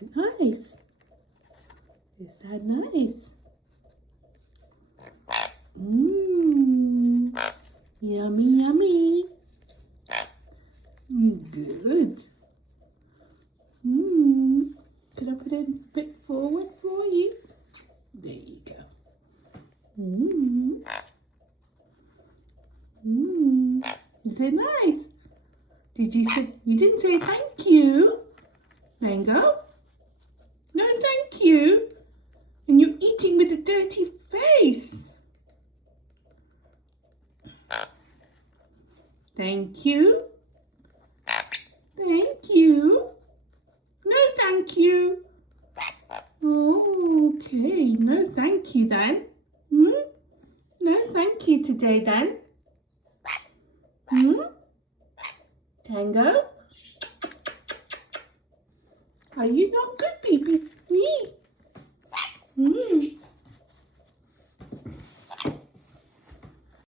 Nice. Is that nice? Mmm. Yummy, yummy. Good. Mmm. Can I put it a bit forward for you? There you go. Mmm. Mmm. Is it nice? Did you say, you didn't say thank you, Mango? No, thank you. And you're eating with a dirty face. Thank you. Thank you. No, thank you. Oh, okay. No, thank you then. No, thank you today then. Tango? Are you not good, baby?